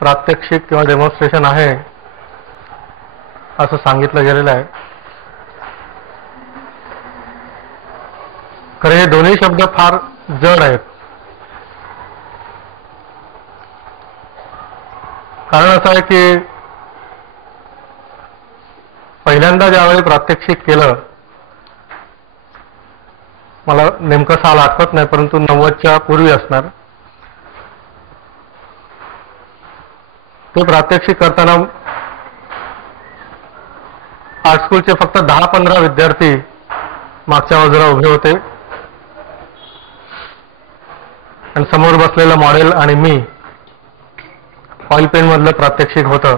प्रात्यक्षिक किंवा डेमॉन्स्ट्रेशन आहे असं सांगितलं गेलेलं आहे. खरे हे दोन्ही शब्द फार जड आहेत. कारण असं आहे की पहिल्यांदा ज्यावेळी प्रात्यक्षिक केलं, मला नेमकं साल आठवत नाही, परंतु 90च्या पूर्वी असणार, ते प्रात्यक्षिक करताना आर्ट स्कूलचे फक्त 10-15 विद्यार्थी मागच्या बाजूला उभे होते आणि समोर बसलेलं मॉडेल आणि मी ऑइल पेन मधलं प्रात्यक्षिक होतं.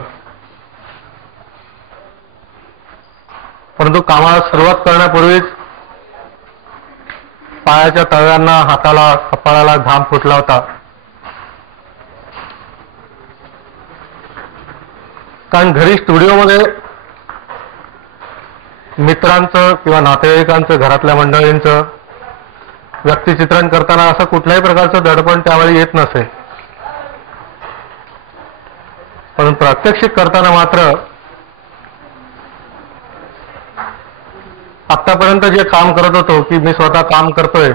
परंतु कामाला सुरुवात करण्यापूर्वीच पायाच्या तळव्यांना, हाताला, कपाळाला घाम फुटला होता. कारण घरी स्टुडिओमध्ये मित्रांचं किंवा नातेवाईकांचं, घरातल्या मंडळींचं व्यक्तिचित्रण करताना असं कुठल्याही प्रकारचं दडपण त्यावेळी येत नसे. पण प्रात्यक्षिक करताना मात्र आतापर्यंत जे काम करत होतो की मी स्वतः काम करतोय,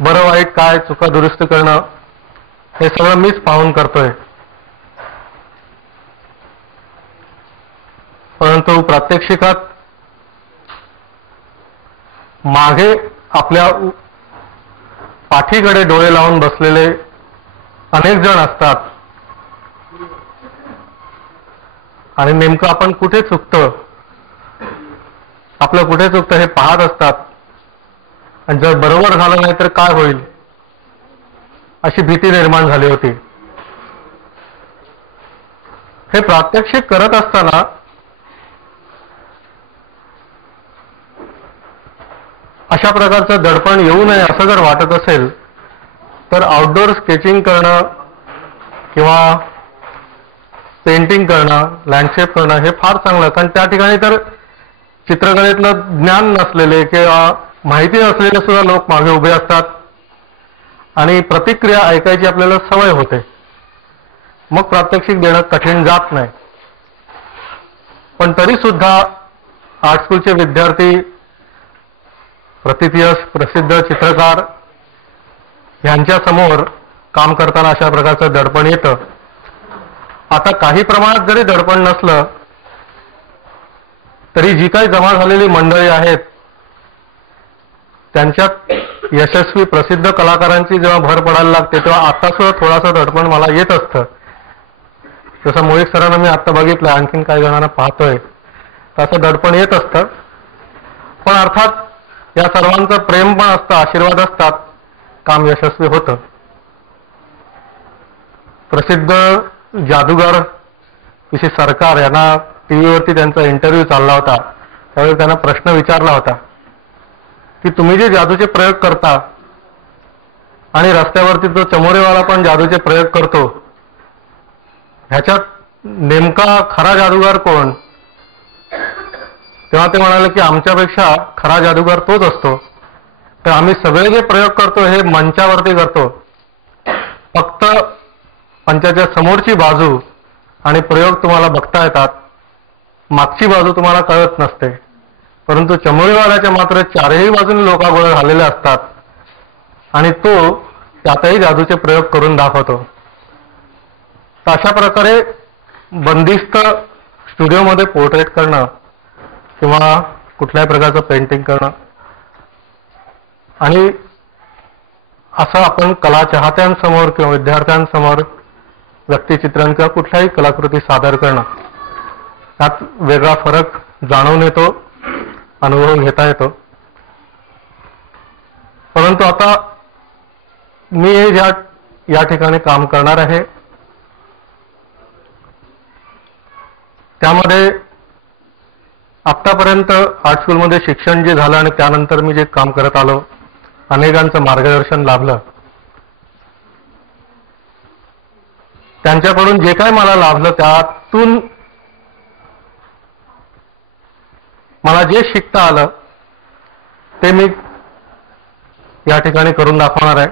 बरं वाईट काय, चुका दुरुस्त करणं, हे सगळं मीच पाहून करतोय. परंतु प्रात्यक्षिकात मागे आपल्या पाठीकडे डोळे लावून बसलेले अनेक जण असतात आणि नेमकं आपण कुठे चुकतं, आपलं कुठे चुकतं हे पाहत असतात. आणि जर बरोबर झालं नाही तर काय होईल अशी भीती निर्माण झाली होती. हे प्रात्यक्षिक करत असताना अशा प्रकारचं दडपण येऊ नये असं जर वाटत असेल तर आउटडोर स्केचिंग करणं किंवा पेंटिंग करणं, लँडस्केप करणं हे फार चांगलं. कारण त्या ठिकाणी तर चित्रकलेतलं ज्ञान नसलेले किंवा माहिती नसलेले सुद्धा लोक मागे उभे असतात आणि प्रतिक्रिया ऐकायची आपल्याला सवय होते. मग प्रात्यक्षिक देणं कठीण जात नाही. पण तरी सुद्धा आर्ट स्कूलचे विद्यार्थी, प्रतिथयश प्रसिद्ध चित्रकार यांच्या समोर काम करताना अशा प्रकारचं दडपण येतं. आता काही प्रमाणात जरी दडपण नसलं तरी जी काही जमा झालेली मंडळी आहेत त्यांच्यात यशस्वी प्रसिद्ध कलाकारांची जेव्हा भर पडायला लागते तेव्हा आता सुद्धा थोडासा दडपण मला येत असतं. जसं मोहित सरांना मी आत्ता बघितलं, आणखीन काही जणांना पाहतोय, तसं दडपण येत असतं. पण अर्थात या सर्वांचं प्रेम पण असतं, आशीर्वाद असतात, काम यशस्वी होतं. प्रसिद्ध जादूगार विशेष सरकार यांना टीव्हीवरती त्यांचा इंटरव्ह्यू चालला होता. त्यावेळी त्यांना प्रश्न विचारला होता की तुम्ही जे जादूचे प्रयोग करता आणि रस्त्यावरती तो चमोरेवाला पण जादूचे प्रयोग करतो, ह्याच्यात नेमका खरा जादूगार कोण? तेव्हा ते म्हणाले की आमच्यापेक्षा खरा जादूगार तोच असतो. तर आम्ही सगळे जे प्रयोग करतो हे मंचावरती करतो. फक्त मंचाच्या समोरची बाजू आणि प्रयोग तुम्हाला बघता येतात, मागची बाजू तुम्हाला कळत नसते. परंतु चमोरीवाल्याच्या मात्र चारही बाजूने लोकांगोळा झालेले असतात आणि तो त्यातही जादूचे प्रयोग करून दाखवतो. तर अशा प्रकारे बंदिस्त स्टुडिओमध्ये पोर्ट्रेट करणं किंवा कुठल्याही प्रकारचं पेंटिंग करणं आणि असं आपण कला चाहत्यांसमोर किंवा विद्यार्थ्यांसमोर व्यक्तिचित्रण किंवा कुठल्याही कलाकृती सादर करणं, त्यात वेगळा फरक जाणून येतो, अनुभव घेता येतो. परंतु आता मी या ठिकाणी काम करणार आहे त्यामध्ये आतापर्यंत आर्ट स्कूलमध्ये शिक्षण जे झालं आणि त्यानंतर मी जे काम करत आलो, अनेकांचं मार्गदर्शन लाभलं. त्यांच्याकडून जे काय मला लाभलं त्यातून मला जे शिकता आलं ते मी या ठिकाणी करून दाखवणार आहे.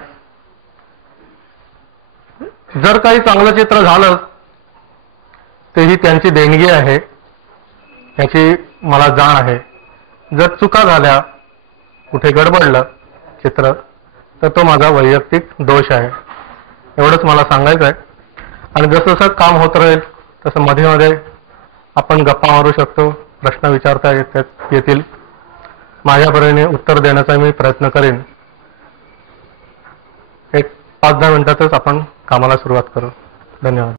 जर काही चांगलं चित्र झालं तेही त्यांची देणगी आहे याची मला जाण आहे. जर चुका झाल्या, कुठे गडबडलं चित्र, तर तो माझा वैयक्तिक दोष आहे. एवढंच मला सांगायचं आहे. आणि जसं जसं काम होत राहील तसं मध्ये मध्ये आपण गप्पा मारू शकतो, प्रश्न विचारता येतील. माझ्या परीने उत्तर देण्याचा मी प्रयत्न करेन. एक 5-10 मिनिटातच आपण कामाला सुरुवात करू. धन्यवाद.